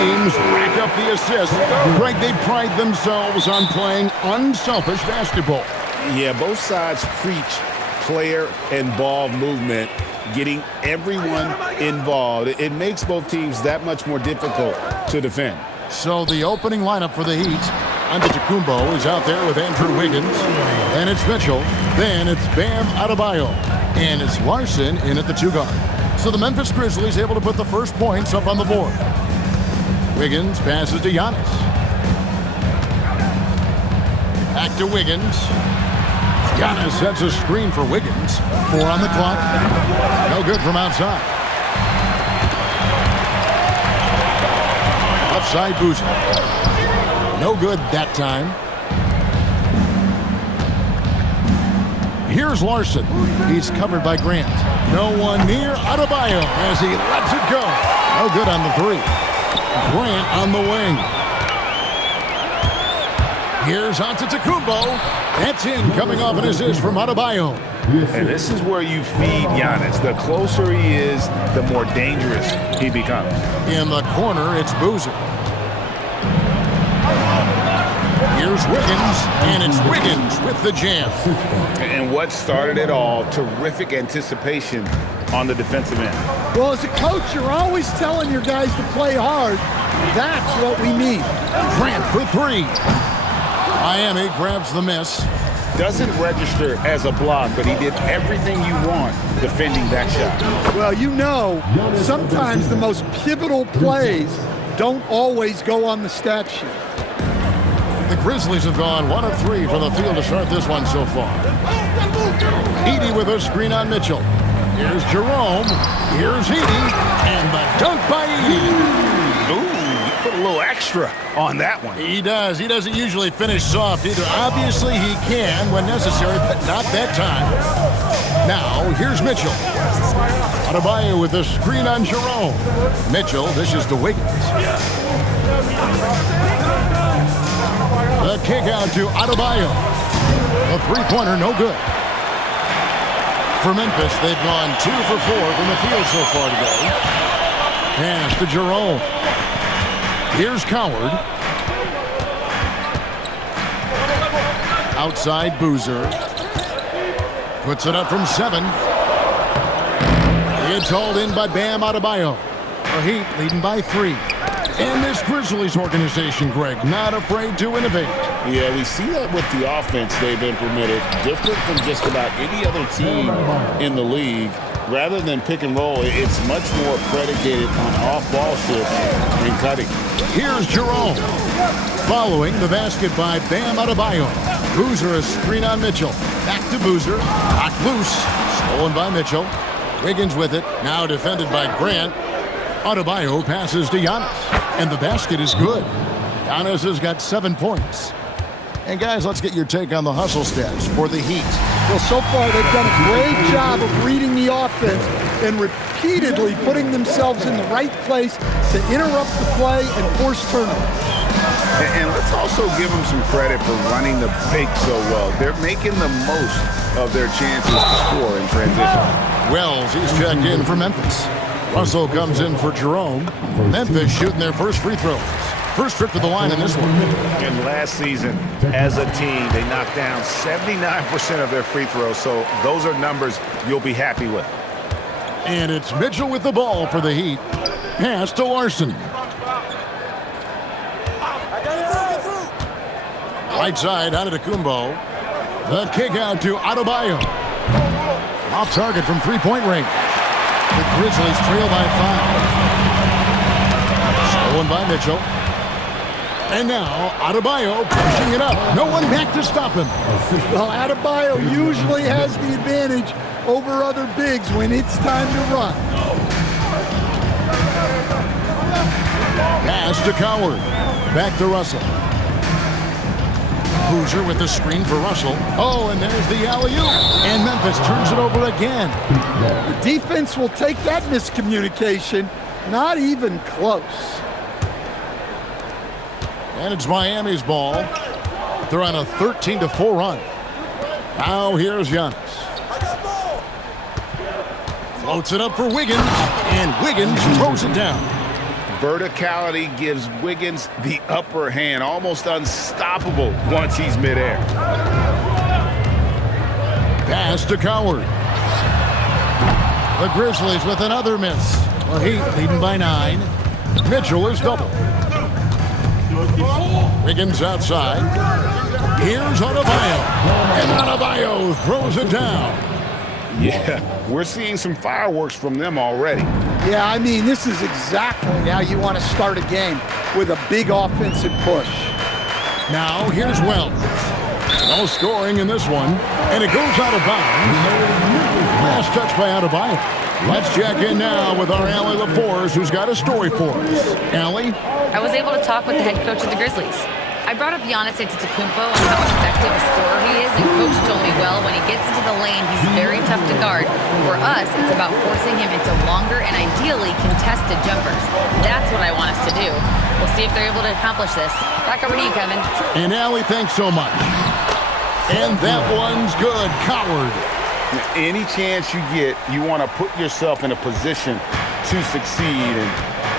teams rack up the assists. Greg, they pride themselves on playing unselfish basketball. Yeah, both sides preach player and ball movement, getting everyone involved. It makes both teams that much more difficult to defend. So the opening lineup for the Heat, Antetokounmpo is out there with Andrew Wiggins. Then it's Mitchell. Then it's Bam Adebayo. And it's Larson in at the 2 guard. So the Memphis Grizzlies able to put the first points up on the board. Wiggins passes to Giannis. Back to Wiggins. Giannis sets a screen for Wiggins. 4 on the clock. No good from outside. Left side Boozer. No good that time. Here's Larson. He's covered by Grant. No one near Adebayo as he lets it go. No good on the 3. Grant on the wing. Here's Antetokounmpo. That's in, coming off an assist from Adebayo. And this is where you feed Giannis. The closer he is, the more dangerous he becomes. In the corner, it's Boozer. Here's Wiggins, and it's Wiggins with the jam. And what started it all, terrific anticipation on the defensive end. Well, as a coach, you're always telling your guys to play hard. That's what we need. Grant for 3. Miami grabs the miss. Doesn't register as a block, but he did everything you want defending that shot. Well, you know, sometimes the most pivotal plays don't always go on the stat sheet. The Grizzlies have gone 1 of 3 from the field to start this one so far. Edey with a screen on Mitchell. Here's Jerome. Here's Edey. And the dunk by Edey. Ooh, you put a little extra on that one. He does. He doesn't usually finish soft either. Obviously, he can when necessary, but not that time. Now, here's Mitchell. Adebayo with a screen on Jerome. Mitchell dishes to Wiggins. The kick out to Adebayo. The 3-pointer, no good. For Memphis, they've gone 2 for 4 from the field so far today. Pass to Jerome. Here's Coward. Outside Boozer. Puts it up from 7. It's hauled in by Bam Adebayo. The Heat leading by 3. And this Grizzlies organization, Greg, not afraid to innovate. Yeah, we see that with the offense they've implemented, different from just about any other team in the league. Rather than pick and roll, it's much more predicated on off-ball shifts and cutting. Here's Jerome. Following the basket by Bam Adebayo. Boozer a screen on Mitchell. Back to Boozer. Knocked loose. Stolen by Mitchell. Wiggins with it. Now defended by Grant. Adebayo passes to Giannis. And the basket is good. Giannis has got 7 points. And guys, let's get your take on the hustle stats for the Heat. Well, so far they've done a great job of reading the offense and repeatedly putting themselves in the right place to interrupt the play and force turnovers. And let's also give them some credit for running the pick so well. They're making the most of their chances to score in transition. Wells, he's checked in for Memphis. Russell comes in for Jerome. Memphis shooting their first free throws. First trip to the line in this one. And last season, as a team, they knocked down 79% of their free throws, so those are numbers you'll be happy with. And it's Mitchell with the ball for the Heat. Pass to Larson. Right side, Antetokounmpo. The kick out to Adebayo. Off target from three-point range. The Grizzlies trail by 5. Stolen by Mitchell. And now, Adebayo pushing it up. No one back to stop him. Well, Adebayo usually has the advantage over other bigs when it's time to run. Pass to Coward. Back to Russell. Boozer with the screen for Russell. Oh, and there's the alley-oop. And Memphis turns it over again. The defense will take that miscommunication. Not even close. And it's Miami's ball. They're on a 13-4 run. Now here's Giannis. Floats it up for Wiggins. And Wiggins throws it down. Verticality gives Wiggins the upper hand, almost unstoppable once he's midair. Pass to Coward. The Grizzlies with another miss. The Heat leading by 9. Mitchell is double. Wiggins outside. Here's Adebayo. And Adebayo throws it down. Yeah, we're seeing some fireworks from them already. Yeah, I mean, this is exactly how you want to start a game, with a big offensive push. Now, here's Wells. No scoring in this one, and it goes out of bounds. Last touch by Adebayo. Let's check in now with our Allie LaForce, who's got a story for us. Allie? I was able to talk with the head coach of the Grizzlies. I brought up Giannis Antetokounmpo and how effective a scorer he is, and Coach told me, well, when he gets into the lane, he's very tough to guard. For us, it's about forcing him into longer and ideally contested jumpers. That's what I want us to do. We'll see if they're able to accomplish this. Back over to you, Kevin. And Allie, thanks so much. And that one's good. Coward. Any chance you get, you want to put yourself in a position to succeed, and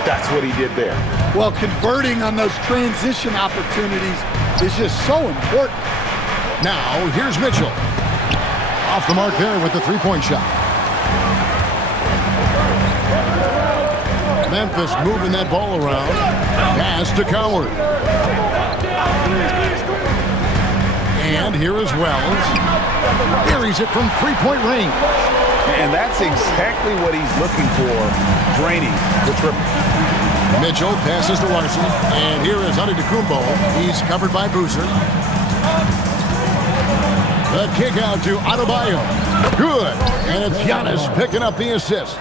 that's what he did there. Well, converting on those transition opportunities is just so important. Now, here's Mitchell. Off the mark there with the three-point shot. Memphis moving that ball around. Pass to Coward. And here is Wells. Buries it from three-point range. And that's exactly what he's looking for, draining the triple. Mitchell passes to Larson. And here is Antetokounmpo. He's covered by Boozer. The kick out to Adebayo. Good. And it's Giannis picking up the assist.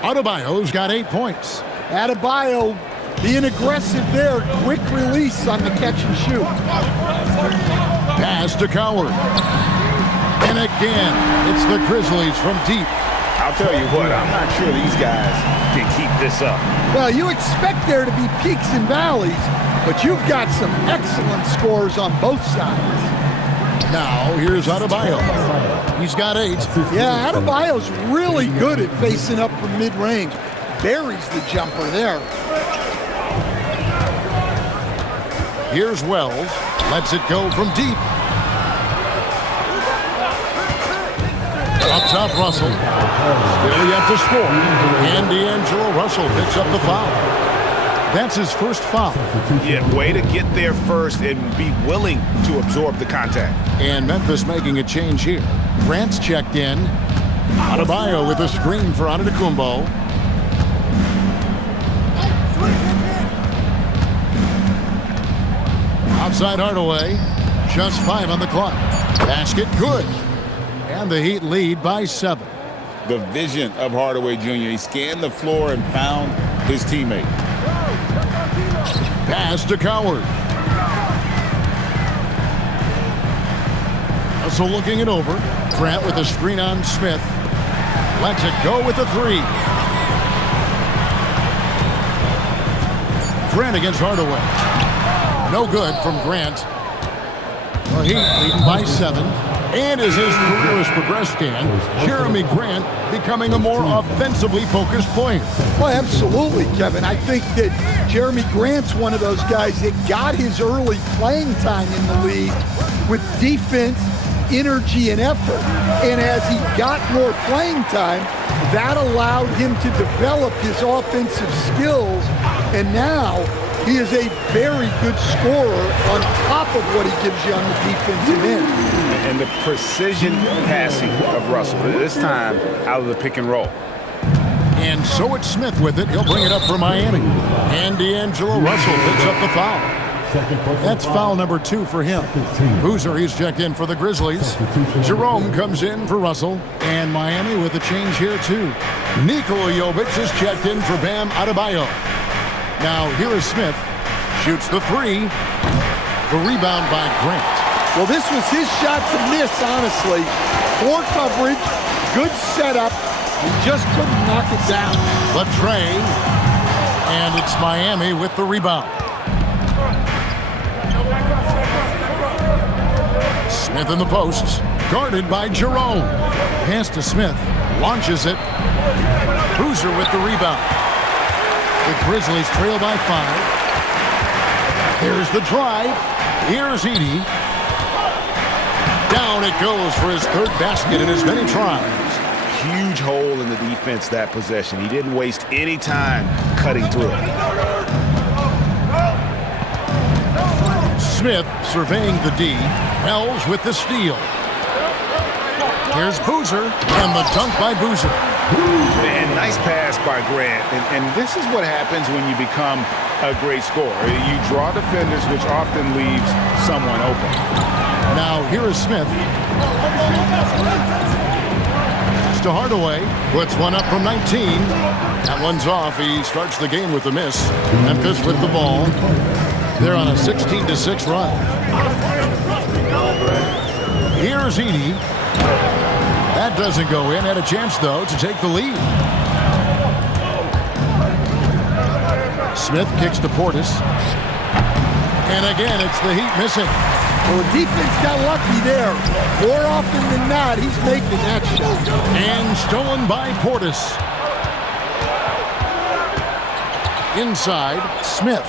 Adebayo's got 8 points. Adebayo being aggressive there. Quick release on the catch and shoot. Pass to Coward. And again, it's the Grizzlies from deep. I'll tell you what, I'm not sure these guys can keep this up. Well, you expect there to be peaks and valleys, but you've got some excellent scores on both sides. Now, here's Adebayo. He's got 8. Yeah, Adebayo's really good at facing up from mid-range. Buries the jumper there. Here's Wells. Lets it go from deep. Up top, Russell. Still yet to score. And D'Angelo Russell picks up the foul. That's his first foul. Yeah, way to get there first and be willing to absorb the contact. And Memphis making a change here. Grant's checked in. Adebayo with a screen for Antetokounmpo. Outside Hardaway. Just 5 on the clock. Basket good. And the Heat lead by 7. The vision of Hardaway Jr. He scanned the floor and found his teammate. Pass to Coward. Russell looking it over. Grant with a screen on Smith. Lets it go with the 3. Grant against Hardaway. No good from Grant. The Heat leading by 7. And as his career has progressed, Dan, Jeremy Grant becoming a more offensively focused player. Well, absolutely, Kevin. I think that Jeremy Grant's one of those guys that got his early playing time in the league with defense, energy, and effort. And as he got more playing time, that allowed him to develop his offensive skills. And now he is a very good scorer on top of what he gives you on the defensive end. And the precision passing of Russell, this time out of the pick and roll. And so it's Smith with it. He'll bring it up for Miami. And D'Angelo Russell picks up the foul. That's foul number 2 for him. Boozer, he's checked in for the Grizzlies. Jerome comes in for Russell. And Miami with a change here, too. Nikola Jovic is checked in for Bam Adebayo. Now, here is Smith. Shoots the 3. The rebound by Grant. Well, this was his shot to miss, honestly. Poor coverage, good setup. He just couldn't knock it down. The tray. And it's Miami with the rebound. Smith in the posts. Guarded by Jerome. Pass to Smith. Launches it. Boozer with the rebound. The Grizzlies trail by 5. Here's the drive. Here's Edey. Down it goes for his third basket in as many tries. Huge hole in the defense that possession. He didn't waste any time cutting through. Smith surveying the D. Wells with the steal. Here's Boozer, and the dunk by Boozer. And nice pass by Grant. And this is what happens when you become a great scorer. You draw defenders, which often leaves someone open. Now here is Smith. Pass to Hardaway. Puts one up from 19. That one's off. He starts the game with a miss. Memphis with the ball. They're on a 16-6 run. Here's Edey. That doesn't go in. Had a chance, though, to take the lead. Smith kicks to Portis. And again, it's the Heat missing. Well, the defense got lucky there. More often than not, he's making that shot. And stolen by Portis. Inside, Smith.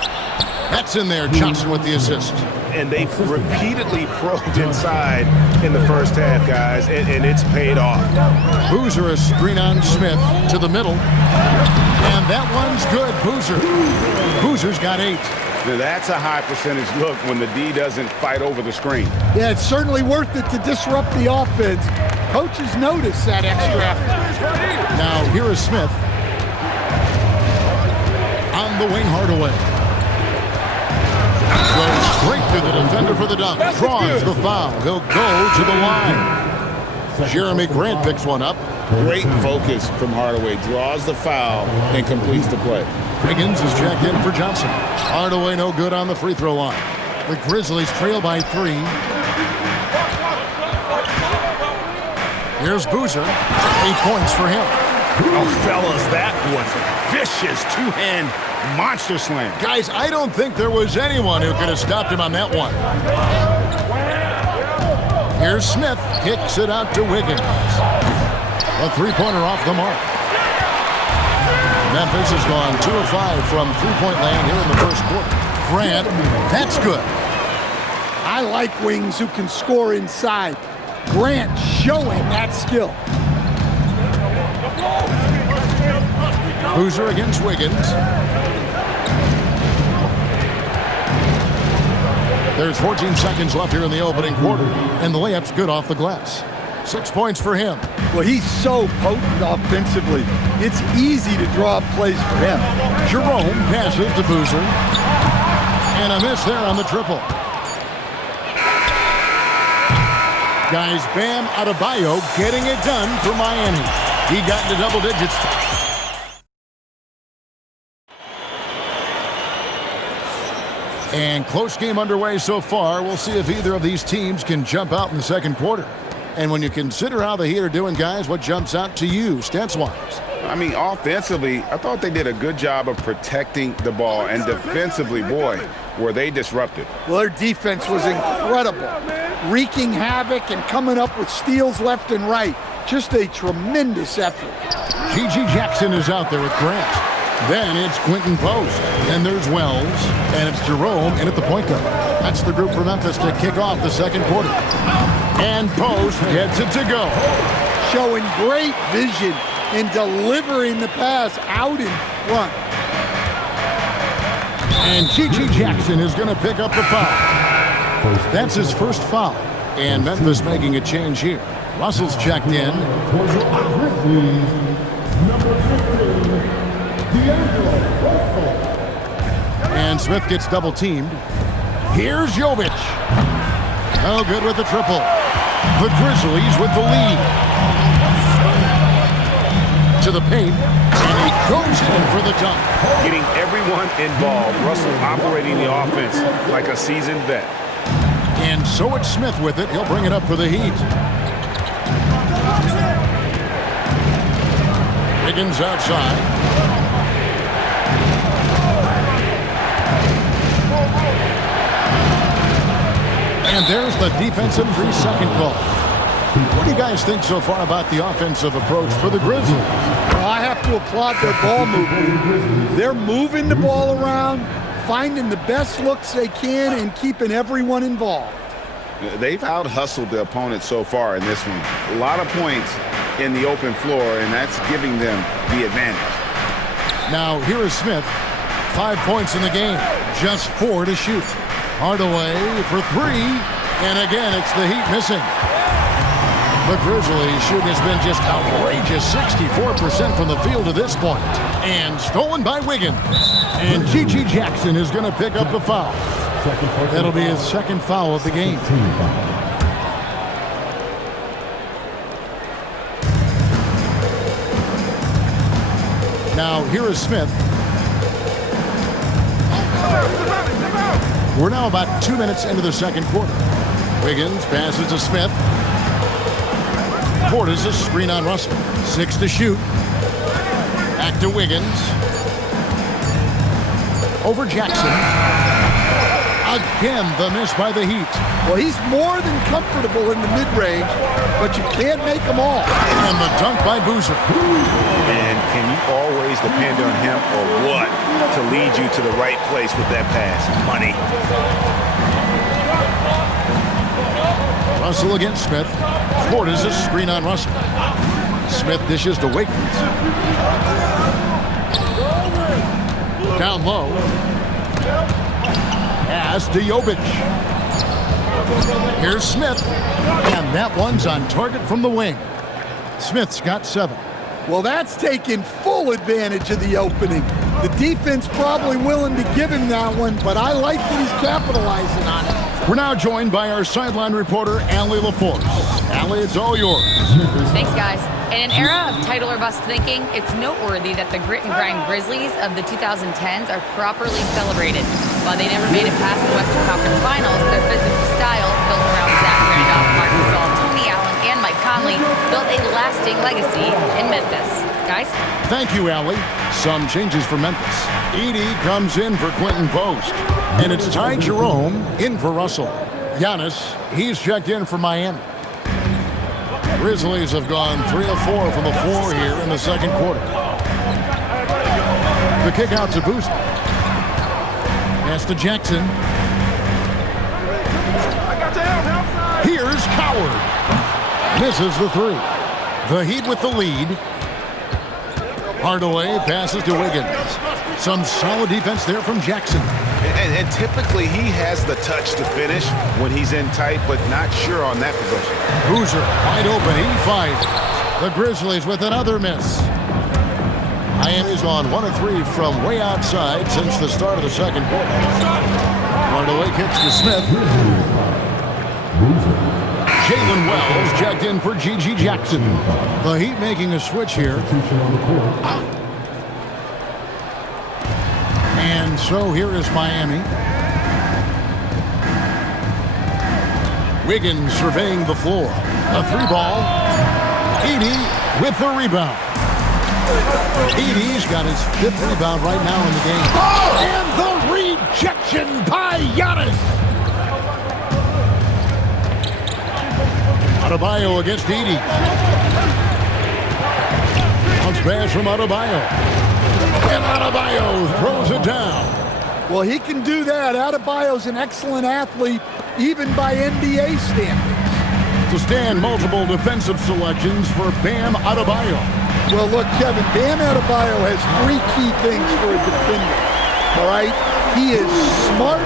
That's in there. Johnson with the assist. And they've repeatedly probed inside in the first half, guys, and it's paid off. Boozer a screen on Smith to the middle. And that one's good. Boozer's got 8. Now that's a high percentage look when the D doesn't fight over the screen. Yeah, it's certainly worth it to disrupt the offense. Coaches notice that extra effort. Now here is Smith. On the wing, Hardaway. Goes straight through the defender for the dunk. Draws the foul. He'll go to the line. Jeremy Grant picks one up. Great focus from Hardaway. Draws the foul and completes the play. Wiggins is checked in for Johnson. Hardaway no good on the free throw line. The Grizzlies trail by 3. Here's Boozer. 8 points for him. Oh, fellas, that was a vicious two-hand monster slam. Guys, I don't think there was anyone who could have stopped him on that one. Here's Smith. Kicks it out to Wiggins. A three-pointer off the mark. Memphis has gone 2 of 5 from three-point land here in the first quarter. Grant, that's good. I like wings who can score inside. Grant showing that skill. Boozer against Wiggins. There's 14 seconds left here in the opening quarter, and the layup's good off the glass. 6 points for him. Well, he's so potent offensively. It's easy to draw up plays for him. Jerome passes to Boozer. And a miss there on the triple. Guys, Bam Adebayo getting it done for Miami. He got into double digits. And close game underway so far. We'll see if either of these teams can jump out in the second quarter. And when you consider how the Heat are doing, guys, what jumps out to you, stats-wise? I mean, offensively, I thought they did a good job of protecting the ball. And defensively, boy, were they disrupted. Well, their defense was incredible. Wreaking havoc and coming up with steals left and right. Just a tremendous effort. G.G. Jackson is out there with Grant. Then it's Quentin Post. Then there's Wells. And it's Jerome in at the point guard. That's the group for Memphis to kick off the second quarter. And Post gets it to go. Showing great vision and delivering the pass out in front. And G.G. Jackson is going to pick up the foul. That's his first foul. And Memphis making a change here. Russell's checked in. And Smith gets double teamed. Here's Jovic. Oh, good with the triple. The Grizzlies with the lead. To the paint. And he goes in for the dunk. Getting everyone involved. Russell operating the offense like a seasoned vet. And so it's Smith with it. He'll bring it up for the Heat. Wiggins outside. And there's the defensive 3-second call. What do you guys think so far about the offensive approach for the Grizzlies? Well, I have to applaud their ball movement. They're moving the ball around, finding the best looks they can, and keeping everyone involved. They've out-hustled the opponent so far in this one. A lot of points in the open floor, and that's giving them the advantage. Now, here is Smith. 5 points in the game, just 4 to shoot. Hardaway for 3, and again, it's the Heat missing. The Grizzlies shooting has been just outrageous, 64% from the field to this point. And stolen by Wiggins. And G.G. Jackson is going to pick up the foul. That'll be his second foul of the game. Now, here is Smith. We're now about 2 minutes into the second quarter. Wiggins passes to Smith. Portis a screen on Russell. 6 to shoot. Back to Wiggins. Over Jackson. Again, the miss by the Heat. Well, he's more than comfortable in the mid-range, but you can't make them all. And the dunk by Boozer. And can you always depend on him or what to lead you to the right place with that pass? Money. Russell against Smith. Portis a screen on Russell. Smith dishes to Wiggins. Down low. Pass to Jovic. Here's Smith. And that one's on target from the wing. Smith's got 7. Well, that's taking full advantage of the opening. The defense probably willing to give him that one, but I like that he's capitalizing on it. We're now joined by our sideline reporter, Allie LaForce. Allie, it's all yours. Thanks, guys. In an era of title or bust thinking, it's noteworthy that the grit and grind Grizzlies of the 2010s are properly celebrated. While they never made it past the Western Conference Finals, their physical style, built around Zach Randolph, Marc Gasol, Tony Allen, and Mike Conley, built a lasting legacy in Memphis. Guys? Thank you, Allie. Some changes for Memphis. Edey comes in for Quentin Post. And it's Ty Jerome in for Russell. Giannis, he's checked in for Miami. Grizzlies have gone 3 of 4 from the floor here in the second quarter. The kick out to Boozer. Pass to Jackson. Here's Coward. Misses the 3. The Heat with the lead. Hardaway passes to Wiggins. Some solid defense there from Jackson. And typically he has the touch to finish when he's in tight, but not sure on that possession. Boozer wide open. He fires. The Grizzlies with another miss. Miami's gone 1 of 3 from way outside since the start of the second quarter. Hardaway kicks to Smith. Jalen Wells checked in for G.G. Jackson. The Heat making a switch here. And so here is Miami. Wiggins surveying the floor. A 3-ball. Edey with the rebound. Edey's got his 5th rebound right now in the game. And the rejection by Giannis. Adebayo against Edey. Bounce pass from Adebayo. And Adebayo throws it down. Well, he can do that. Adebayo's an excellent athlete, even by NBA standards. To stand multiple defensive selections for Bam Adebayo. Well, look, Kevin, Bam Adebayo has 3 key things for a defender, all right? He is smart,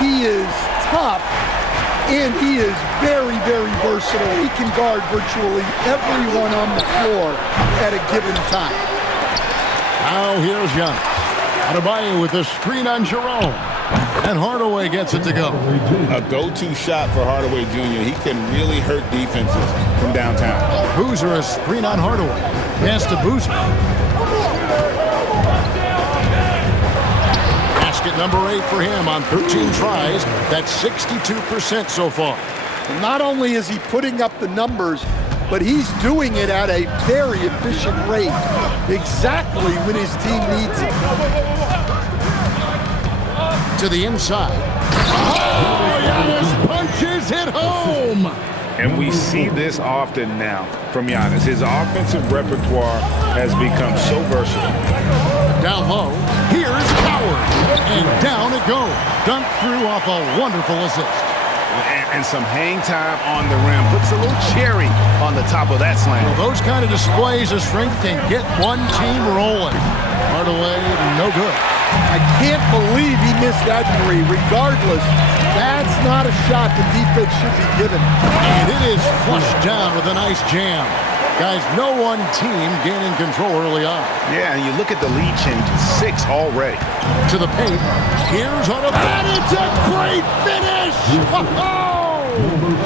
he is tough, and he is very, very versatile. He can guard virtually everyone on the floor at a given time. Now here's Giannis. Adebayo with the screen on Jerome. And Hardaway gets it to go. A go-to shot for Hardaway Jr. He can really hurt defenses from downtown. Boozer a screen on Hardaway. Pass to Boozer. Basket number 8 for him on 13 tries. That's 62% so far. And not only is he putting up the numbers, but he's doing it at a very efficient rate, exactly when his team needs it. To the inside. Oh, Giannis punches it home. And we see this often now from Giannis. His offensive repertoire has become so versatile. Down low, here's Howard. And down it goes. Dunked through off a wonderful assist. And some hang time on the rim. Puts a little cherry on the top of that slam. Well, those kind of displays of strength can get one team rolling. Hardaway, no good. I can't believe he missed that three. Regardless, that's not a shot the defense should be giving. And it is flushed down with a nice jam. Guys, no one team gaining control early on. Yeah, and you look at the lead changes, 6 already. To the paint. Here's Hardaway. And it's a great finish!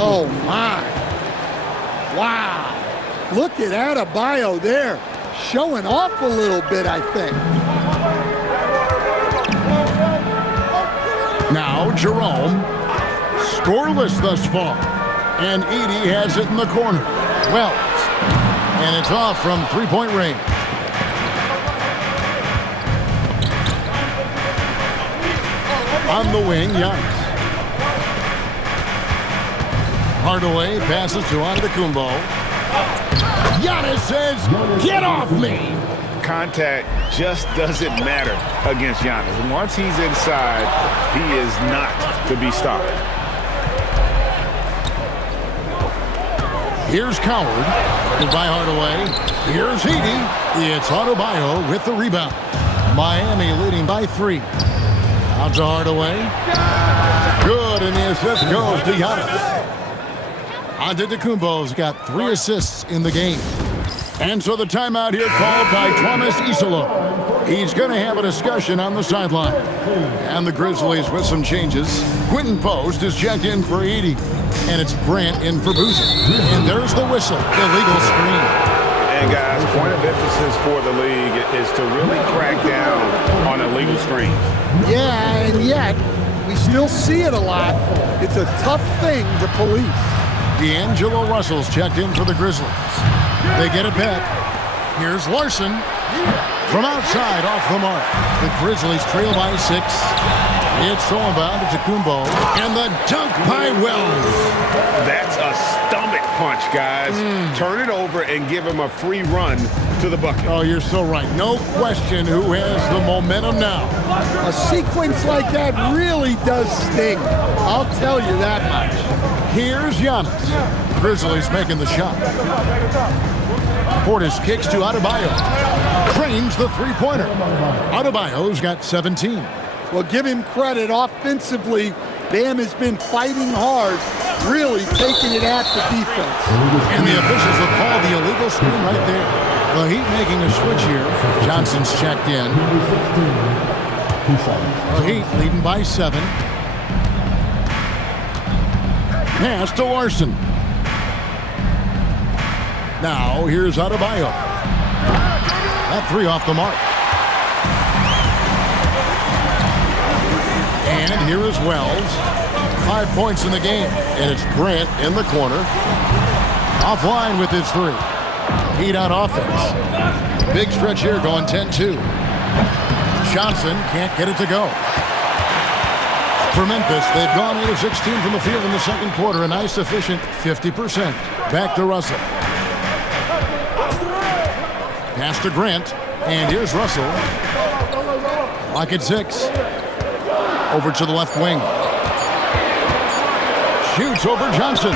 Oh, my. Wow. Look at Adebayo there. Showing off a little bit, I think. Now Jerome. Scoreless thus far. And Edey has it in the corner. Wells. And it's off from three-point range. On the wing, Giannis. Hardaway passes to Antetokounmpo. Giannis says, "Get off me!" Contact just doesn't matter against Giannis. And once he's inside, he is not to be stopped. Here's Coward. By Hardaway. Here's Edey. It's Adebayo with the rebound. Miami leading by 3. Out to Hardaway. Good, and the assist goes to Giannis. Antetokounmpo's got 3 assists in the game. And so the timeout here called by Thomas Isolo. He's going to have a discussion on the sideline. And the Grizzlies with some changes. Quentin Post is checked in for Edey. And it's Grant in for Boozer. And there's the whistle, illegal screen. And guys, point of emphasis for the league is to really crack down on illegal screens. Yeah, and yet we still see it a lot. It's a tough thing to police. D'Angelo Russell's checked in for the Grizzlies. They get it back. Here's Larson. From outside, off the mark. The Grizzlies trail by 6. It's thrown by Antetokounmpo. And the dunk by Wells. That's a stomach punch, guys. Turn it over and give him a free run to the bucket. Oh, you're so right. No question who has the momentum now. A sequence like that really does sting. I'll tell you that much. Here's Giannis. Grizzlies making the shot. Portis kicks to Adebayo. Cranes the three-pointer. Adebayo's got 17. Well, give him credit. Offensively, Bam has been fighting hard, really taking it at the defense. And the officials will call the illegal screen right there. The Heat making a switch here. Johnson's checked in. The Heat leading by 7. Pass to Larson. Now, here's Adebayo. That 3 off the mark. And here is Wells. 5 points in the game. And it's Grant in the corner. Offline with his 3. Heat on offense. Big stretch here going 10-2. Johnson can't get it to go. For Memphis, they've gone 8 of 16 from the field in the second quarter. A nice, efficient 50%. Back to Russell. Pass to Grant. And here's Russell. Lock at 6. Over to the left wing. Shoots over Johnson.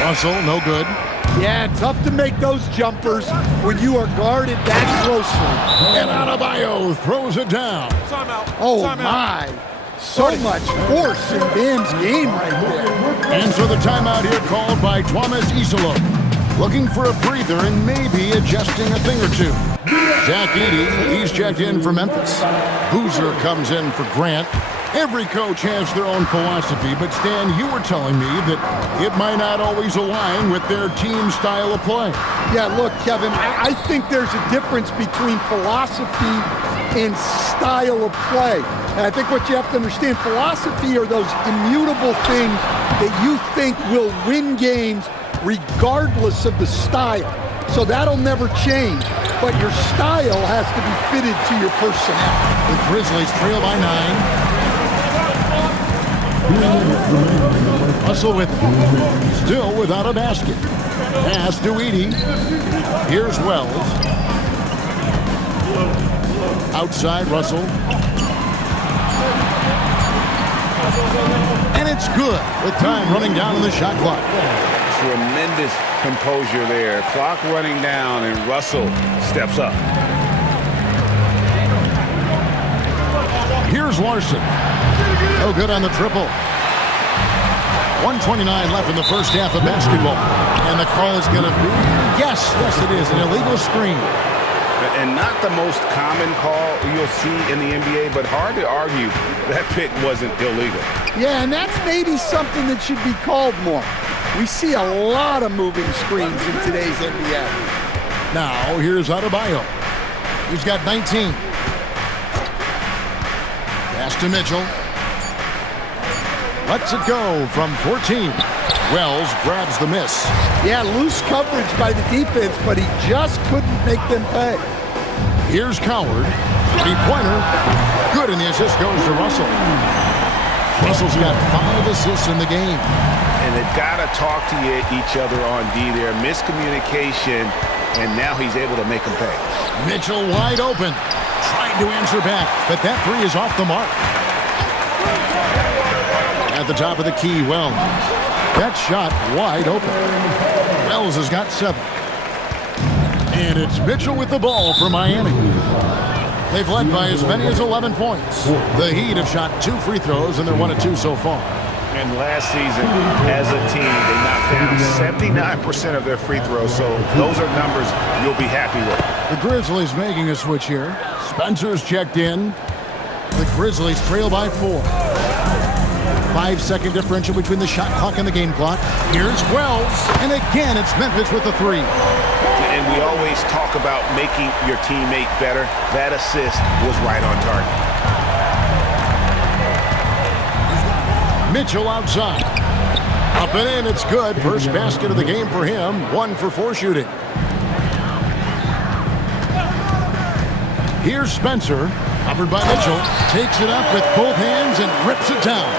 Russell, no good. Yeah, tough to make those jumpers when you are guarded that closely. And Adebayo throws it down. Oh, my. So much force in Bam's game right there. And so the timeout here called by Thomas Isolo. Looking for a breather and maybe adjusting a thing or 2. Zach Edey, he's checked in for Memphis. Boozer comes in for Grant. Every coach has their own philosophy, but Stan, you were telling me that it might not always align with their team style of play. Yeah, look, Kevin, I think there's a difference between philosophy and style of play. And I think what you have to understand, philosophy are those immutable things that you think will win games regardless of the style. So that'll never change. But your style has to be fitted to your personnel. The Grizzlies trail by 9. Russell with it. Still without a basket. Pass to Edey. Here's Wells. Outside Russell. And it's good with time running down on the shot clock. Tremendous composure there. Clock running down, and Russell steps up. Here's Larson. No good on the triple. 1:29 left in the first half of basketball. And the call is going to be, yes, it is, an illegal screen. And not the most common call you'll see in the NBA, but hard to argue that pick wasn't illegal. Yeah, and that's maybe something that should be called more. We see a lot of moving screens in today's NBA. Now, here's Adebayo. He's got 19. Pass to Mitchell. Lets it go from 14. Wells grabs the miss. Yeah, loose coverage by the defense, but he just couldn't make them pay. Here's Coward. Three-pointer. Good, and the assist goes to Russell. Russell's got 5 assists in the game. And they've got to talk to each other on D there. Miscommunication, and now he's able to make them pay. Mitchell wide open. Trying to answer back, but that three is off the mark. At the top of the key, Wells. That shot wide open. Wells has got 7. And it's Mitchell with the ball for Miami. They've led by as many as 11 points. The Heat have shot 2 free throws, and they're 1 of 2 so far. And last season, as a team, they knocked down 79% of their free throws, so those are numbers you'll be happy with. The Grizzlies making a switch here. Spencer's checked in. The Grizzlies trail by 4. 5-second differential between the shot clock and the game clock. Here's Wells, and again it's Memphis with the 3. And we always talk about making your teammate better. That assist was right on target. Mitchell outside. Up and in, it's good. First basket of the game for him. 1 for 4 shooting. Here's Spencer, covered by Mitchell. Takes it up with both hands and rips it down.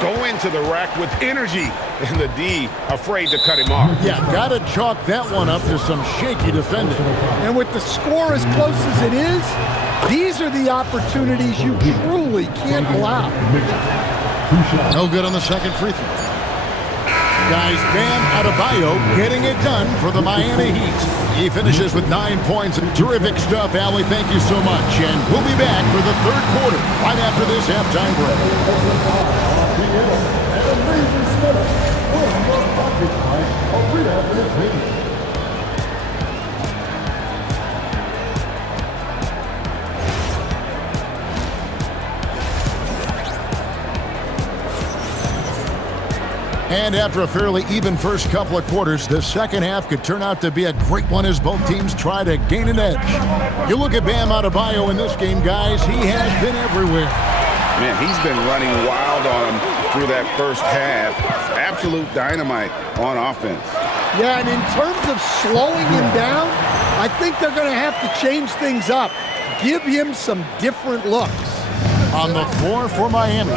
Go into the rack with energy, and the D afraid to cut him off. Yeah, gotta chalk that one up to some shaky defending. And with the score as close as it is, these are the opportunities you truly can't allow. No good on the second free throw. Guys, Bam Adebayo getting it done for the Miami Heat. He finishes with 9 points. Terrific stuff, Allie. Thank you so much. And we'll be back for the third quarter right after this halftime break. And after a fairly even first couple of quarters, the second half could turn out to be a great one as both teams try to gain an edge. You look at Bam Adebayo in this game, guys, he has been everywhere. Man, he's been running wild on him through that first half. Absolute dynamite on offense. Yeah, and in terms of slowing him down, I think they're going to have to change things up. Give him some different looks. On the floor for Miami,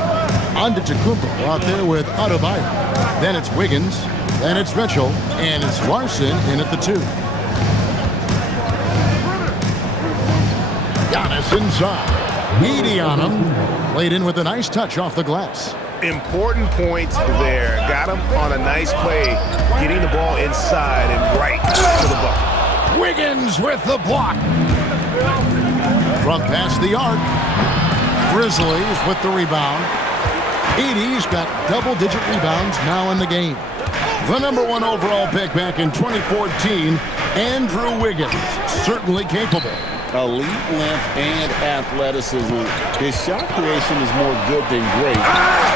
Antetokounmpo out there with Adebayo. Then it's Wiggins, then it's Mitchell, and it's Larson in at the 2. Giannis inside. Edey on him. Laid in with a nice touch off the glass. Important points there. Got him on a nice play, getting the ball inside and right to the bucket. Wiggins with the block. From past the arc. Grizzlies with the rebound. Edey's got double-digit rebounds now in the game. The number 1 overall pick back in 2014, Andrew Wiggins, certainly capable. Elite length and athleticism. His shot creation is more good than great.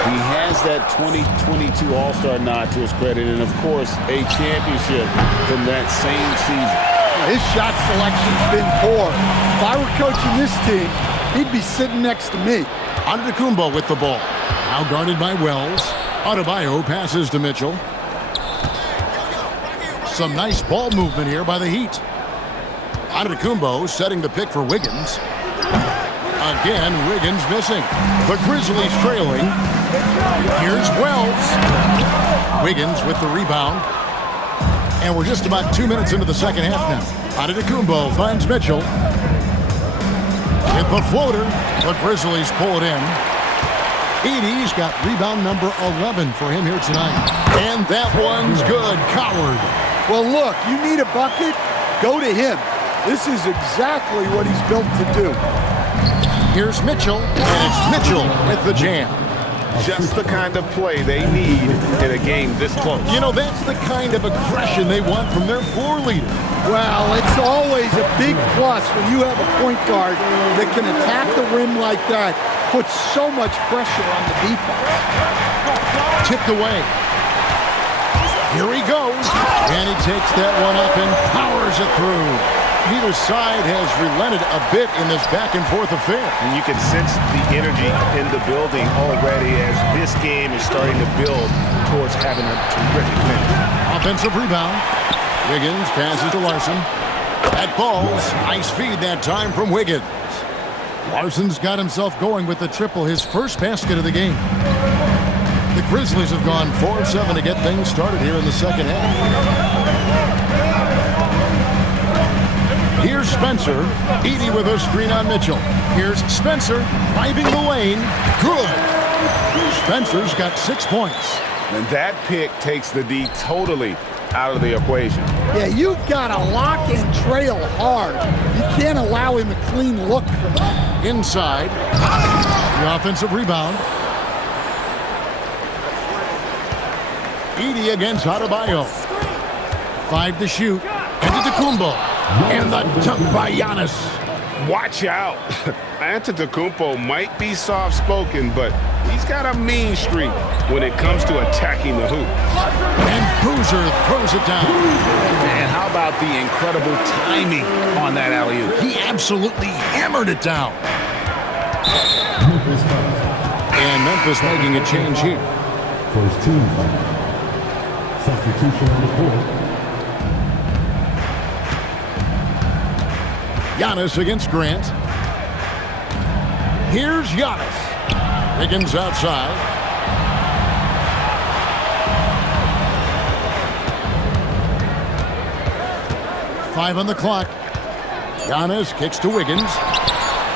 He has that 2022 All-Star nod to his credit, and of course, a championship from that same season. His shot selection's been poor. If I were coaching this team, he'd be sitting next to me. Antetokounmpo with the ball. Now guarded by Wells. Adebayo passes to Mitchell. Some nice ball movement here by the Heat. Antetokounmpo setting the pick for Wiggins. Again, Wiggins missing. The Grizzlies trailing. Here's Wells. Wiggins with the rebound. And we're just about 2 minutes into the second half now. Antetokounmpo finds Mitchell. With the floater, the Grizzlies pull it in. Edey's got rebound number 11 for him here tonight. And that one's good. Coward. Well, look, you need a bucket, go to him. This is exactly what he's built to do. Here's Mitchell, and it's Mitchell with the jam. Just the kind of play they need in a game this close. You know, that's the kind of aggression they want from their floor leader. Well, it's always a big plus when you have a point guard that can attack the rim like that, puts so much pressure on the defense. Tipped away. Here he goes, and he takes that one up and powers it through. Neither side has relented a bit in this back-and-forth affair. And you can sense the energy in the building already as this game is starting to build towards having a terrific finish. Offensive rebound. Wiggins passes to Larson. That falls. Nice feed that time from Wiggins. Larson's got himself going with the triple, his first basket of the game. The Grizzlies have gone 4 of 7 to get things started here in the second half. Here's Spencer. Edey with a screen on Mitchell. Here's Spencer driving the lane. Good. Spencer's got 6 points. And that pick takes the D totally out of the equation. Yeah, you've got to lock and trail hard. You can't allow him a clean look from that. Inside. The offensive rebound. Edey against Adebayo. 5 to shoot. Antetokounmpo. And the dunk by Giannis. Watch out. Antetokounmpo might be soft-spoken, but he's got a mean streak when it comes to attacking the hoop. And Boozer throws it down. And how about the incredible timing on that alley-oop? He absolutely hammered it down. And Memphis making a change here. First team foul. Substitution on the court. Giannis against Grant. Here's Giannis. Wiggins outside. Five on the clock. Giannis kicks to Wiggins.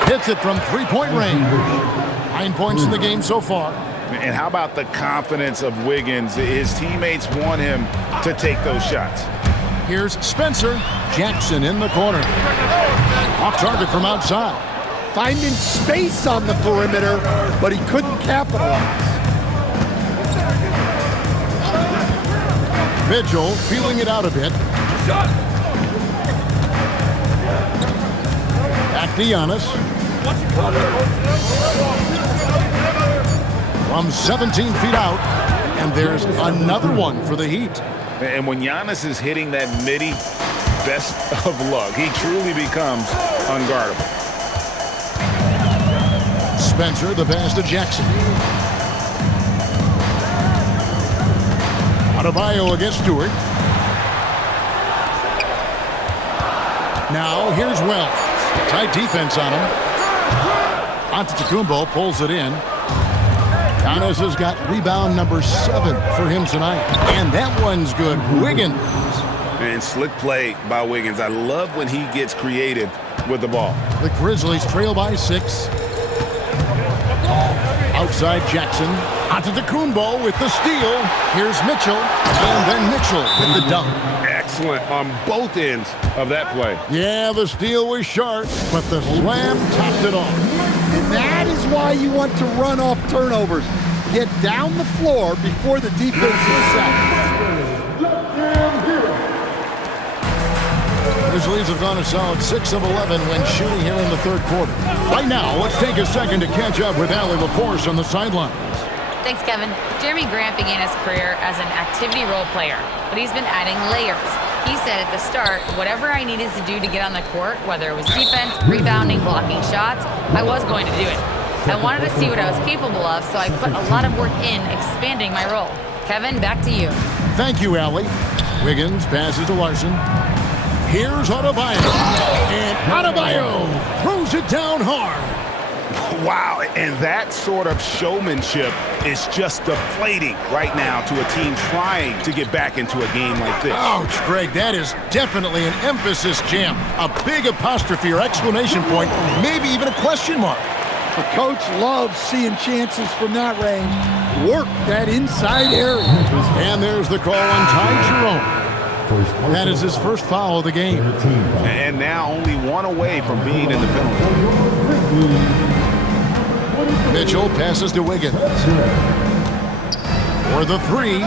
Hits it from three-point range. 9 points in the game so far. And how about the confidence of Wiggins? His teammates want him to take those shots. Here's Spencer. Jackson in the corner. Off target from outside. Finding space on the perimeter, but he couldn't capitalize. Mitchell feeling it out a bit. Back to Giannis. From 17 feet out, and there's another one for the Heat. And when Giannis is hitting that midi, best of luck. He truly becomes unguardable. Spencer, the pass to Jackson. Adebayo against Stewart. Now here's Wells. Tight defense on him. Antetokounmpo pulls it in. Giannis has got rebound number 7 for him tonight. And that one's good. Wiggins. And slick play by Wiggins. I love when he gets creative with the ball. The Grizzlies trail by 6. Outside Jackson. Antetokounmpo with the steal. Here's Mitchell. And then Mitchell with the dunk. Excellent on both ends of that play. Yeah, the steal was sharp, but the slam topped it off. And that is why you want to run off turnovers. Get down the floor before the defense is set. Grizzlies have gone a solid 6 of 11 when shooting here in the third quarter. Right now, let's take a second to catch up with Allie LaForce on the sidelines. Thanks, Kevin. Jeremy Grant began his career as an activity role player, but he's been adding layers. He said at the start, whatever I needed to do to get on the court, whether it was defense, rebounding, blocking shots, I was going to do it. I wanted to see what I was capable of, so I put a lot of work in expanding my role. Kevin, back to you. Thank you, Allie. Wiggins passes to Larson. Here's Adebayo. And Adebayo throws it down hard. Wow, and that sort of showmanship is just deflating right now to a team trying to get back into a game like this. Ouch, Greg, that is definitely an emphasis jam. A big apostrophe or exclamation point, maybe even a question mark. The coach loves seeing chances from that range. Work that inside area. And there's the call on Ty Jerome. That is his first foul of the game. And now only one away from being in the penalty. Mitchell passes to Wiggins. For the three,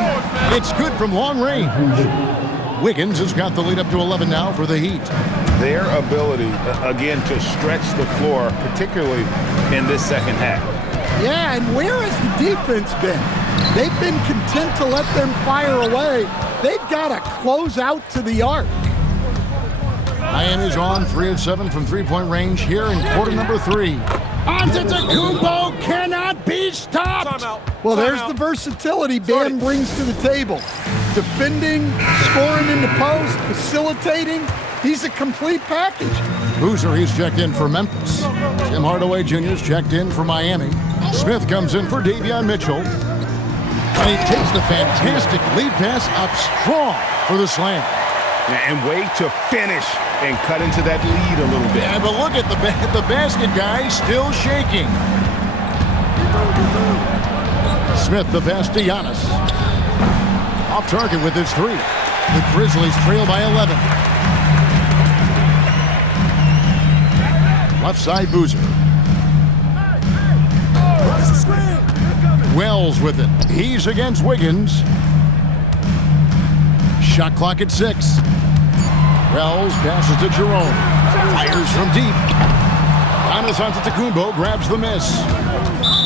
it's good from long range. Wiggins has got the lead up to 11 now for the Heat. Their ability, again, to stretch the floor, particularly in this second half. Yeah, and where has the defense been? They've been content to let them fire away. They've got to close out to the arc. Miami's on 3 of 7 from three-point range here in quarter number 3. Antetokounmpo cannot be stopped. Well, there's the versatility Bam brings to the table. Defending, scoring in the post, facilitating. He's a complete package. Boozer, he's checked in for Memphis. Tim Hardaway Jr.'s checked in for Miami. Smith comes in for Davion Mitchell. And he takes the fantastic lead pass up strong for the slam. And way to finish and cut into that lead a little bit. Yeah, but look at the basket guy still shaking. Smith the pass to Giannis. Off target with his three. The Grizzlies trail by 11. Left side Boozer. Wells with it. He's against Wiggins. Shot clock at 6. Wells passes to Jerome. Fires from deep. Giannis Antetokounmpo grabs the miss.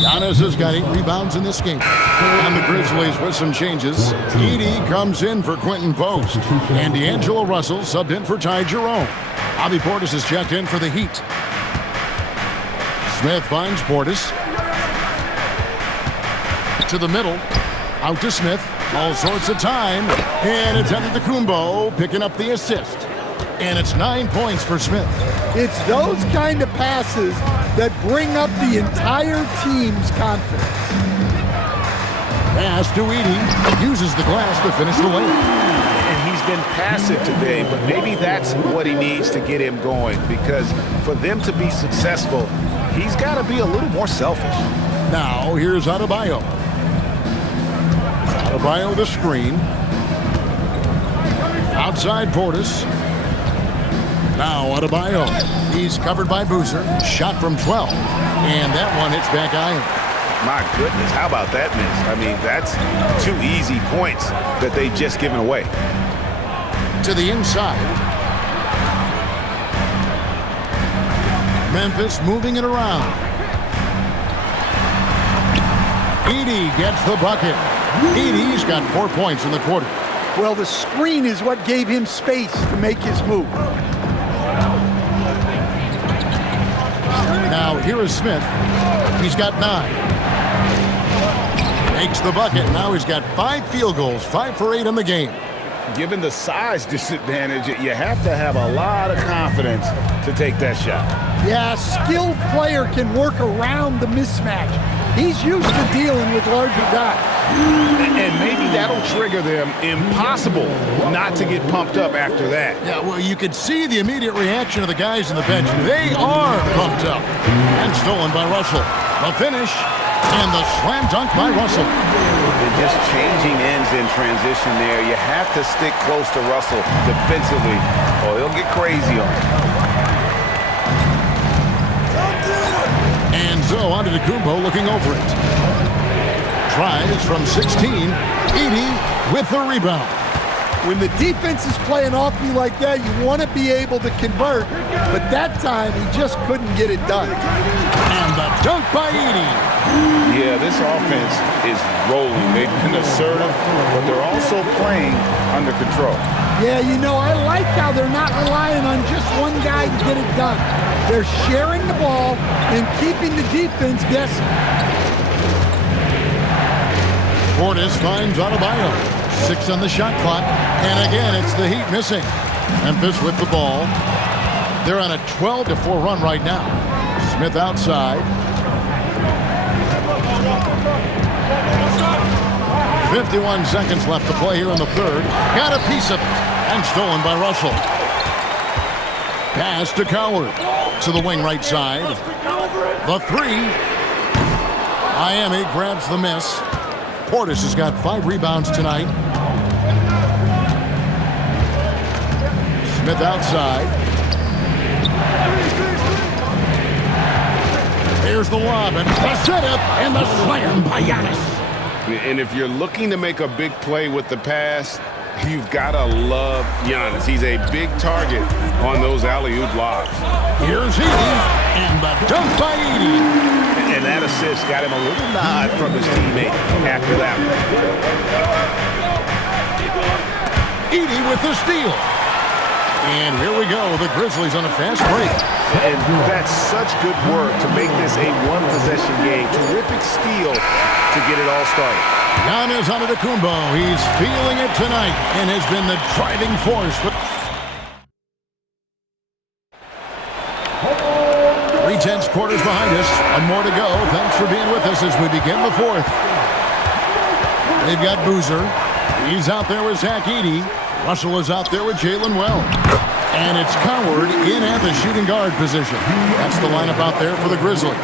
Giannis has got 8 rebounds in this game. And the Grizzlies with some changes. Edey comes in for Quentin Post. And D'Angelo Russell subbed in for Ty Jerome. Bobby Portis is checked in for the Heat. Smith finds Portis. To the middle. Out to Smith. All sorts of time. And it's Antetokounmpo picking up the assist. And it's 9 points for Smith. It's those kind of passes that bring up the entire team's confidence. Pass to Edey. Uses the glass to finish the lane. And he's been passive today, but maybe that's what he needs to get him going, because for them to be successful, he's got to be a little more selfish. Now, here's Adebayo. Adebayo the screen. Outside Portis. Now Adebayo. He's covered by Boozer. Shot from 12. And that one hits back iron. My goodness, how about that miss? I mean, that's 2 easy points that they just given away. To the inside. Memphis moving it around. Edey gets the bucket. Edey's got 4 points in the quarter. Well, the screen is what gave him space to make his move. Now, here is Smith. He's got 9. Makes the bucket. Now he's got 5 field goals, 5 for 8 in the game. Given the size disadvantage, you have to have a lot of confidence to take that shot. Yeah, a skilled player can work around the mismatch. He's used to dealing with larger guys. And maybe that'll trigger them. Impossible not to get pumped up after that. Yeah, well, you could see the immediate reaction of the guys on the bench. They are pumped up. And stolen by Russell. The finish. And the slam dunk by Russell. And just changing ends in transition there. You have to stick close to Russell defensively, or he'll get crazy on it. And so Antetokounmpo looking over it. Tries from 16. Edey with the rebound. When the defense is playing off you like that, you want to be able to convert. But that time, he just couldn't get it done. And the dunk by Edey. Yeah, this offense is rolling. They've been assertive, but they're also playing under control. Yeah, you know, I like how they're not relying on just one guy to get it done. They're sharing the ball and keeping the defense guessing. Portis finds Adebayo. 6 on the shot clock. And again, it's the Heat missing. Memphis with the ball. They're on a 12-4 run right now. Smith outside. .51 seconds left to play here in the third. Got a piece of it and stolen by Russell. Pass to Coward to the wing right side. The three. Miami grabs the miss. Portis has got 5 rebounds tonight. Smith outside. Here's the lob and the setup and the slam by Giannis. And if you're looking to make a big play with the pass, you've got to love Giannis. He's a big target on those alley-oop lobs. Here's Edey, and the dunk by Edey. And that assist got him a little nod from his teammate after that one. Edey with the steal. And here we go, the Grizzlies on a fast break. And that's such good work to make this a one-possession game. Terrific steal to get it all started. Giannis Antetokounmpo, he's feeling it tonight and has been the driving force. 3/10 quarters behind us. One more to go. Thanks for being with us as we begin the fourth. They've got Boozer. He's out there with Zach Edey. Russell is out there with Jalen Well. And it's Coward in at the shooting guard position. That's the lineup out there for the Grizzlies.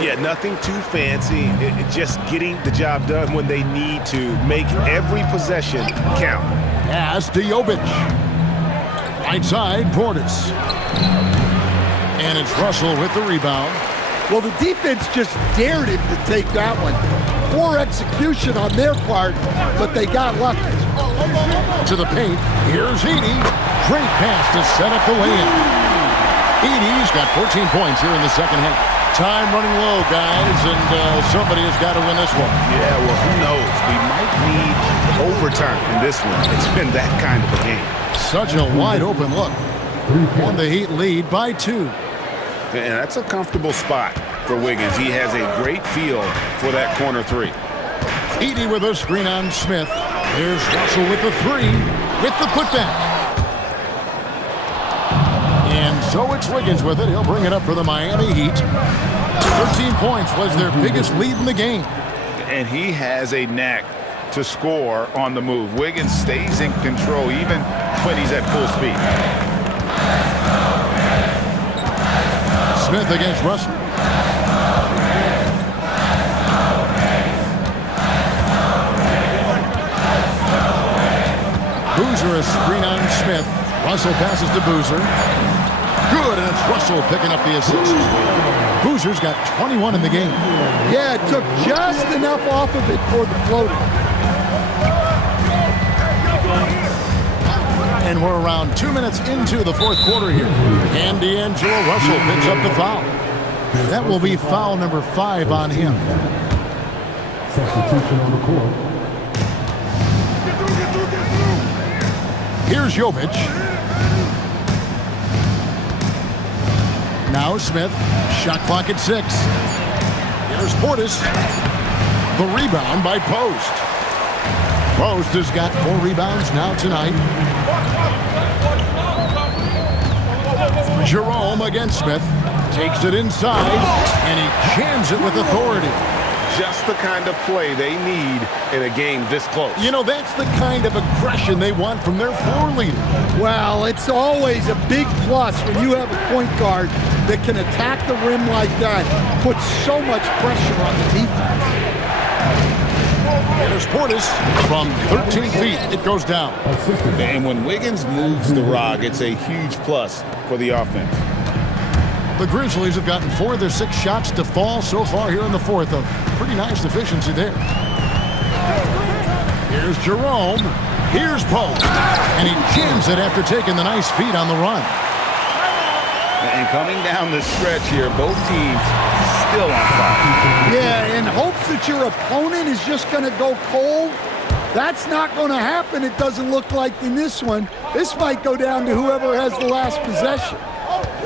Yeah, nothing too fancy. Just getting the job done when they need to. Make every possession count. Pass to Jovic. Right side, Portis. And it's Russell with the rebound. Well, the defense just dared him to take that one. Poor execution on their part, but they got lucky. To the paint, here's Edey. Great pass to set up the lay-in. Edey's got 14 points here in the second half. Time running low, guys, and somebody has got to win this one. Yeah, well, who knows? We might need overtime in this one. It's been that kind of a game. Such a wide-open look. And the Heat lead by 2. And that's a comfortable spot for Wiggins. He has a great feel for that corner three. Edey with a screen on Smith. Here's Russell with the three, with the putback. And so it's Wiggins with it. He'll bring it up for the Miami Heat. 13 points was their biggest lead in the game. And he has a knack to score on the move. Wiggins stays in control even when he's at full speed. Smith against Russell. Boozer a screen on Smith. Russell passes to Boozer. Good, and it's Russell picking up the assist. Boozer's got 21 in the game. Yeah, it took just enough off of it for the floater. And we're around 2 minutes into the fourth quarter here. And D'Angelo Russell picks up the foul. That will be foul number 5 on him. Substitution on the court. Here's Jovic. Now Smith. Shot clock at 6. Here's Portis. The rebound by Post. Post has got 4 rebounds now tonight. Jerome against Smith. Takes it inside, and he jams it with authority. Just the kind of play they need in a game this close. You know, that's the kind of aggression they want from their floor leader. Well, it's always a big plus when you have a point guard that can attack the rim like that, put so much pressure on the defense. There's Portis from 13 feet. It goes down. And when Wiggins moves the rock, it's a huge plus for the offense. The Grizzlies have gotten 4 of their 6 shots to fall so far here in the fourth. A pretty nice efficiency there. Here's Jerome. Here's Post. And he jams it after taking the nice feed on the run. And coming down the stretch here, both teams still on fire. Yeah, in hopes that your opponent is just going to go cold. That's not going to happen, it doesn't look like in this one. This might go down to whoever has the last possession.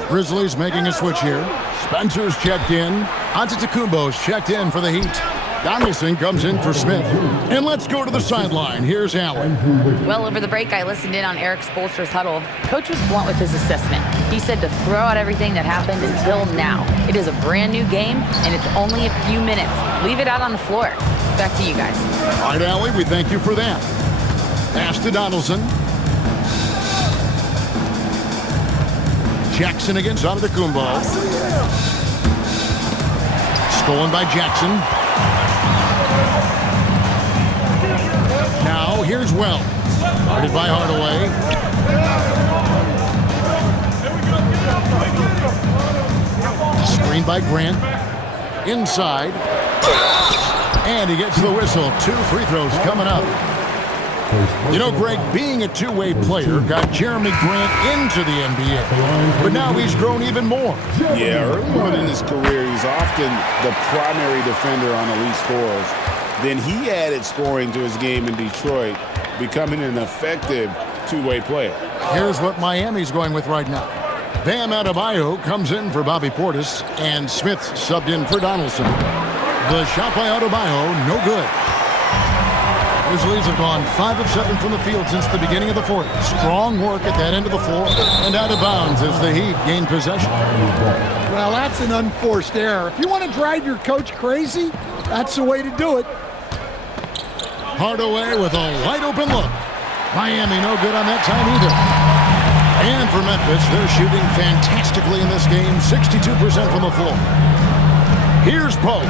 Grizzlies making a switch here. Spencer's checked in. Antetokounmpo's checked in for the Heat. Donaldson comes in for Smith. And let's go to the sideline. Here's Allen. Well, over the break, I listened in on Eric Spoelstra's huddle. Coach was blunt with his assessment. He said to throw out everything that happened until now. It is a brand new game, and it's only a few minutes. Leave it out on the floor. Back to you guys. All right, Allie, we thank you for that. Pass to Donaldson. Jackson against Antetokounmpo. Stolen by Jackson. Now here's Wells. Guarded by Hardaway. Screened by Grant. Inside. And he gets the whistle. 2 free throws coming up. You know, Greg, being a two-way player got Jeremy Grant into the NBA, but now he's grown even more. Yeah, early on in his career, he's often the primary defender on elite scorers. Then he added scoring to his game in Detroit, becoming an effective two-way player. Here's what Miami's going with right now. Bam Adebayo comes in for Bobby Portis, and Smith's subbed in for Donaldson. The shot by Adebayo, no good. Grizzlies have gone 5 of 7 from the field since the beginning of the fourth. Strong work at that end of the floor and out of bounds as the Heat gain possession. Well, that's an unforced error. If you want to drive your coach crazy, that's the way to do it. Hardaway with a wide open look. Miami no good on that time either. And for Memphis, they're shooting fantastically in this game, 62% from the floor. Here's Post.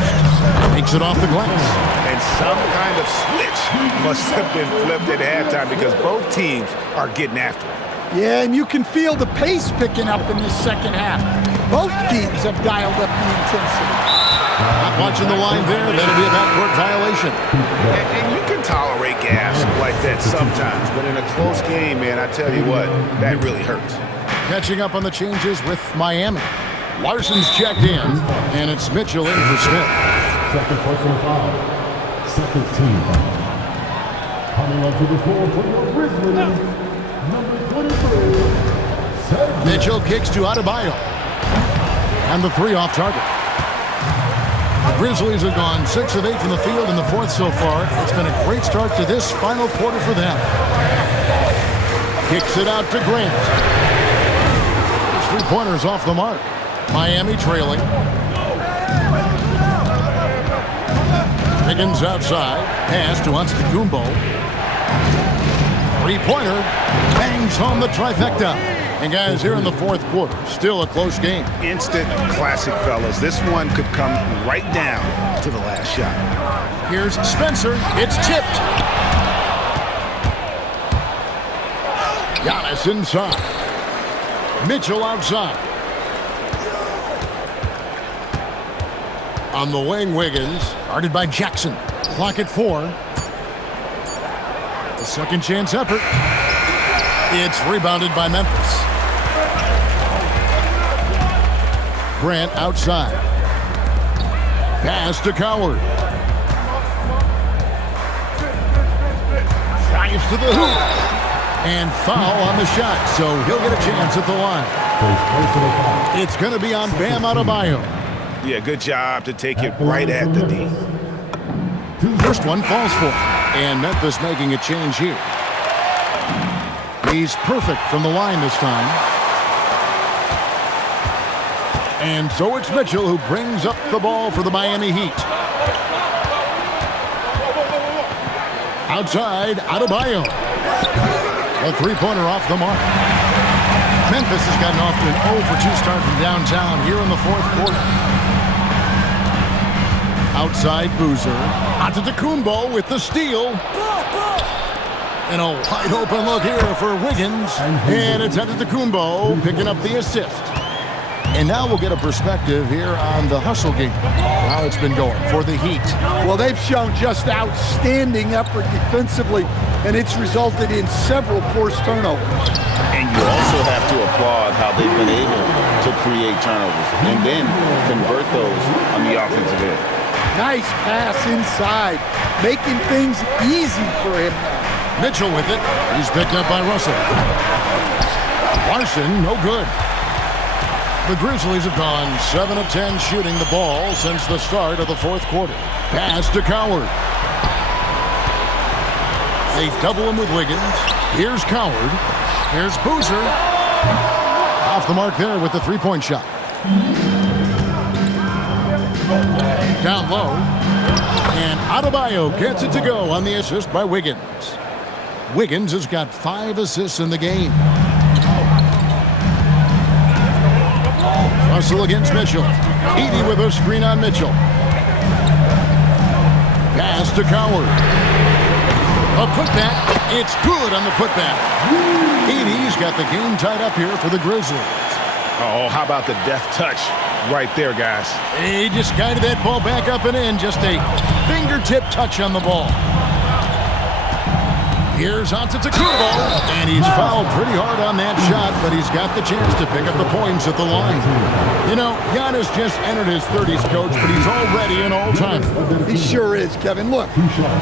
Takes it off the glass. And some kind of switch must have been flipped at halftime because both teams are getting after it. Yeah, and you can feel the pace picking up in this second half. Both teams have dialed up the intensity. Not watching the line there. That'll be a backcourt violation. And you can tolerate gaffes like that sometimes, but in a close game, man, I tell you what, that really hurts. Catching up on the changes with Miami. Larson's checked in, and it's Mitchell in for Smith. Second personal foul. Second team foul. Coming onto the floor for your Grizzlies, number 23. Mitchell kicks to Adebayo. And the 3 off target. The Grizzlies have gone 6 of 8 from the field in the fourth so far. It's been a great start to this final quarter for them. Kicks it out to Grant. His 3-pointers off the mark. Miami trailing. Higgins outside. Pass to Antetokounmpo. 3-pointer. Bangs home the trifecta. And guys, here in the fourth quarter, still a close game. Instant classic, fellas. This one could come right down to the last shot. Here's Spencer. It's tipped. Giannis inside. Mitchell outside. On the wing, Wiggins, guarded by Jackson. Clock at 4. The second chance effort. It's rebounded by Memphis. Grant outside. Pass to Coward. Drives to the hoop. And foul on the shot, so he'll get a chance at the line. It's going to be on Bam Adebayo. Yeah, good job to take it right at the D. First one falls for him. And Memphis making a change here. He's perfect from the line this time. And so it's Mitchell who brings up the ball for the Miami Heat. Outside, Adebayo. A 3-pointer off the mark. Memphis has gotten off to an 0 for 2 start from downtown here in the fourth quarter. Outside Boozer. Antetokounmpo with the steal. And a wide open look here for Wiggins. And it's Antetokounmpo picking up the assist. And now we'll get a perspective here on the hustle game. How it's been going for the Heat. Well, they've shown just outstanding effort defensively, and it's resulted in several forced turnovers. And you also have to applaud how they've been able to create turnovers and then convert those on the offensive end. Nice pass inside, making things easy for him now. Mitchell with it. He's picked up by Russell. Larson, no good. The Grizzlies have gone 7 of 10 shooting the ball since the start of the fourth quarter. Pass to Coward. They double him with Wiggins. Here's Coward. Here's Boozer. Off the mark there with the three-point shot. Down low. And Adebayo gets it to go on the assist by Wiggins. Wiggins has got 5 assists in the game. Russell against Mitchell. Edey with a screen on Mitchell. Pass to Coward. A putback. It's good on the putback. Edey's got the game tied up here for the Grizzlies. Oh, how about the deft touch right there, guys? He just guided that ball back up and in. Just a fingertip touch on the ball. Here's Antetokounmpo, and he's fouled pretty hard on that shot, but he's got the chance to pick up the points at the line. You know, Giannis just entered his 30s, Coach, but he's already an all-time. He sure is, Kevin. Look,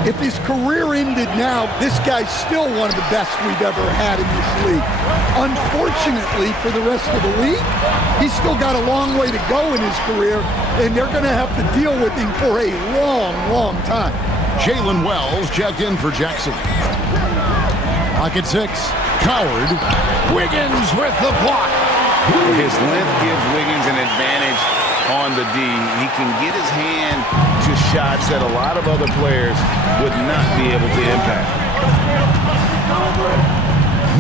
if his career ended now, this guy's still one of the best we've ever had in this league. Unfortunately for the rest of the league, he's still got a long way to go in his career, and they're going to have to deal with him for a long, long time. Jalen Wells checked in for Jackson. Clock at 6. Coward. Wiggins with the block. His length gives Wiggins an advantage on the D. He can get his hand to shots that a lot of other players would not be able to impact.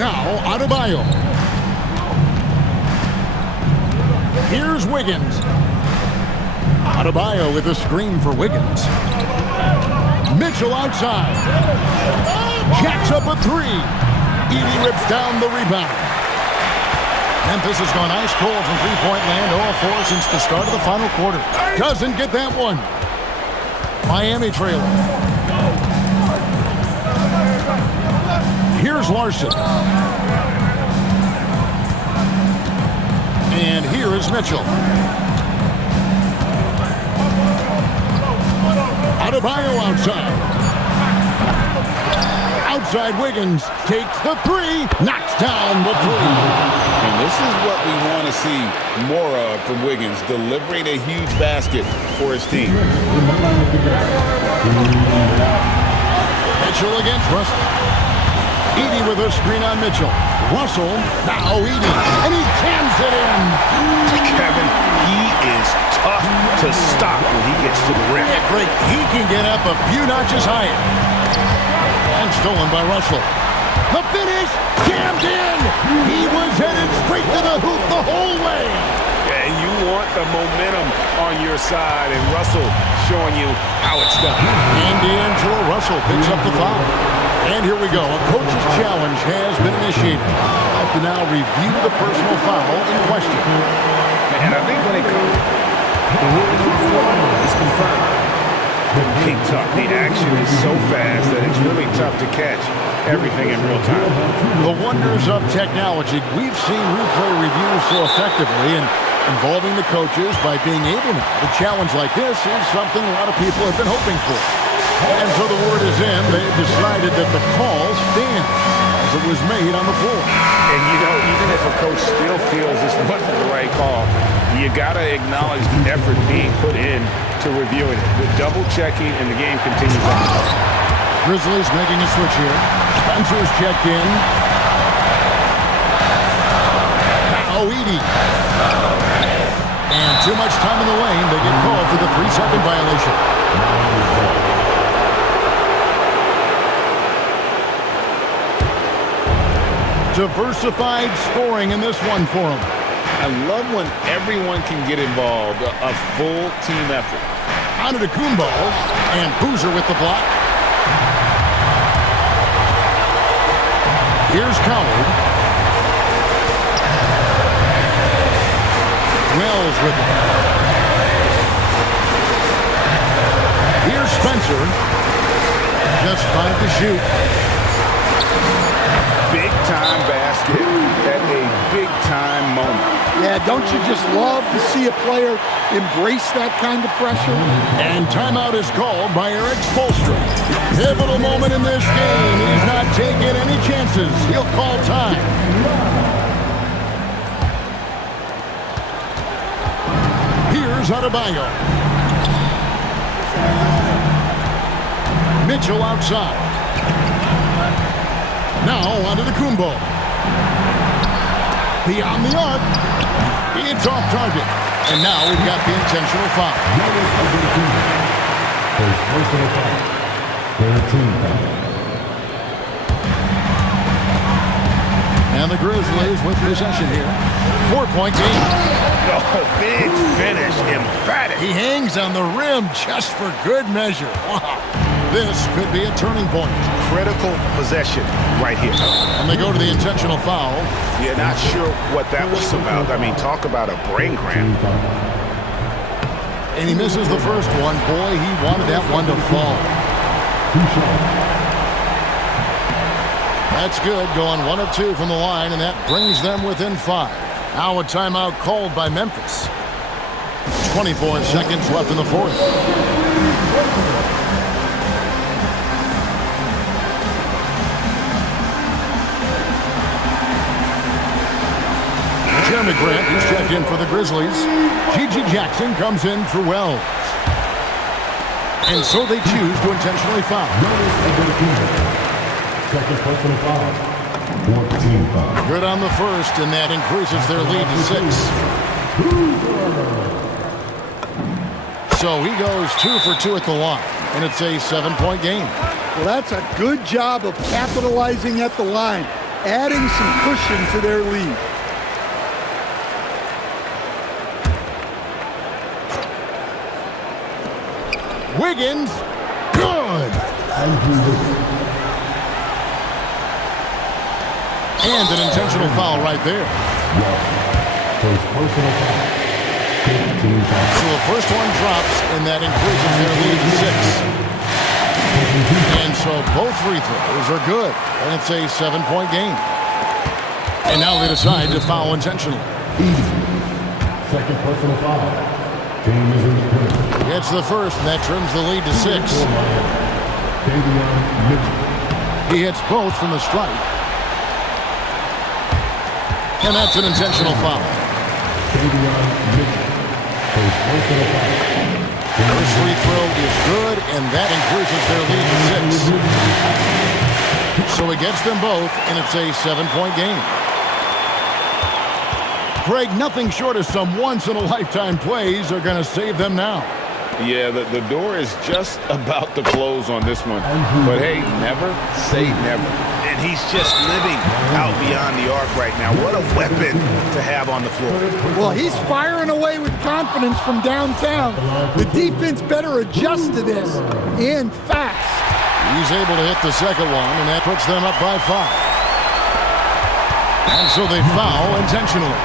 Now Adebayo. Here's Wiggins. Adebayo with a screen for Wiggins. Mitchell outside. Jacks up a 3. Edey rips down the rebound. Memphis has gone ice cold from three-point land 0-4 since the start of the final quarter. Doesn't get that one. Miami trailing. Here's Larson. And here is Mitchell. Adebayo outside. Outside Wiggins takes the 3, knocks down the 3. And this is what we want to see more of from Wiggins, delivering a huge basket for his team. Mitchell against Russell. Edey with a screen on Mitchell. Russell, now Edey, and he cans it in. Kevin, he is tough to stop when he gets to the rim. Yeah, Great. He can get up a few notches higher. And stolen by Russell. The finish, jammed in. He was headed straight to the hoop the whole way. And you want the momentum on your side, and Russell showing you how it's done. And D'Angelo Russell picks up the foul. And here we go. A coach's challenge has been initiated. I have to now review the personal foul in question. And I think when it comes, the rule is confirmed. Big tough. The action is so fast that it's really tough to catch everything in real time. The wonders of technology. We've seen replay reviews so effectively and involving the coaches by being able now. A challenge like this is something a lot of people have been hoping for. And so the word is in. They've decided that the call stands as it was made on the floor. And you know, even if a coach still feels this wasn't the right call, you got to acknowledge the effort being put in to reviewing it. The double checking and the game continues on. Grizzlies making a switch here. Spencer's checked in. Now Edey. And too much time in the lane. They get called for the 3-second violation. Diversified scoring in this one for him. I love when everyone can get involved, a full team effort. Antetokounmpo and Boozer with the block. Here's Coward. Wells with it. Here's Spencer. Just 5 to shoot. Big-time basket at a big-time moment. Yeah, don't you just love to see a player embrace that kind of pressure? And timeout is called by Eric Spoelstra. Pivotal moment in this game. He's not taking any chances. He'll call time. Here's Adebayo. Mitchell outside. Now Antetokounmpo. Beyond the arc. It's off target. And now we've got the intentional foul. First personal foul. 13 foul. And the Grizzlies with possession here. 4-point game. Oh, big finish. Emphatic. He hangs on the rim just for good measure. Wow. This could be a turning point. Critical possession right here. And they go to the intentional foul. You're not sure what that was about. I mean, talk about a brain cramp. And he misses the first one. Boy, he wanted that one to fall. That's good, going 1 of 2 from the line, and that brings them within 5. Now a timeout called by Memphis. 24 seconds left in the fourth. Jeremy Grant, he's checked in for the Grizzlies. Gigi Jackson comes in for Wells. And so they choose to intentionally foul. Second personal foul. 14 foul. Good on the first, and that increases their lead to 6. So he goes 2 for 2 at the line, and it's a 7-point game. Well, that's a good job of capitalizing at the line, adding some cushion to their lead. Wiggins, good. And an intentional foul right there. First personal foul. 15 foul. So the first one drops, and that increases their lead to 6. And so both free throws are good, and it's a 7-point game. And now they decide to foul intentionally. Second personal foul. Team is in the clear. Gets the first, and that trims the lead to 6. He hits both from the stripe. And that's an intentional foul. First free throw is good, and that increases their lead to 6. So he gets them both, and it's a 7-point game. Greg, nothing short of some once-in-a-lifetime plays are going to save them now. Yeah, the door is just about to close on this one. But hey, never say never. And he's just living out beyond the arc right now. What a weapon to have on the floor. Well, he's firing away with confidence from downtown. The defense better adjust to this, and fast. He's able to hit the second one, and that puts them up by 5. And so they foul intentionally.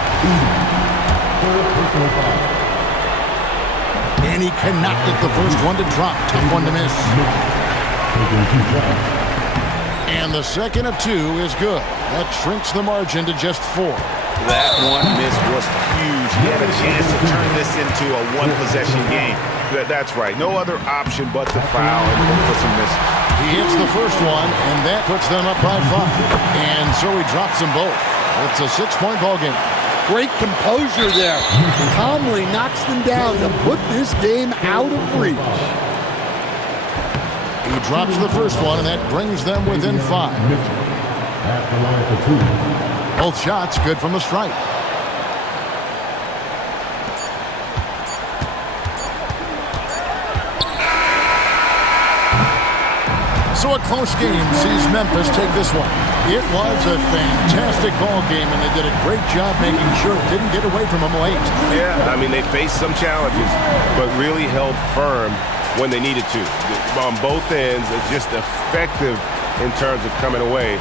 And he cannot get the first one to drop. Tough one to miss. And the second of 2 is good. That shrinks the margin to just 4. That one miss was huge. He had a chance to turn this into a one-possession game. That's right. No other option but to foul and look for some misses. He hits the first one, and that puts them up by 5. And so he drops them both. It's a 6-point ball game. Great composure there. Calmly knocks them down to put this game out of reach. He drops the first one, and that brings them within 5. At the line for 2. Both shots good from the stripe. So a close game sees Memphis take this one. It was a fantastic ball game, and they did a great job making sure it didn't get away from them late. Yeah, I mean, they faced some challenges, but really held firm when they needed to. On both ends, it's just effective in terms of coming away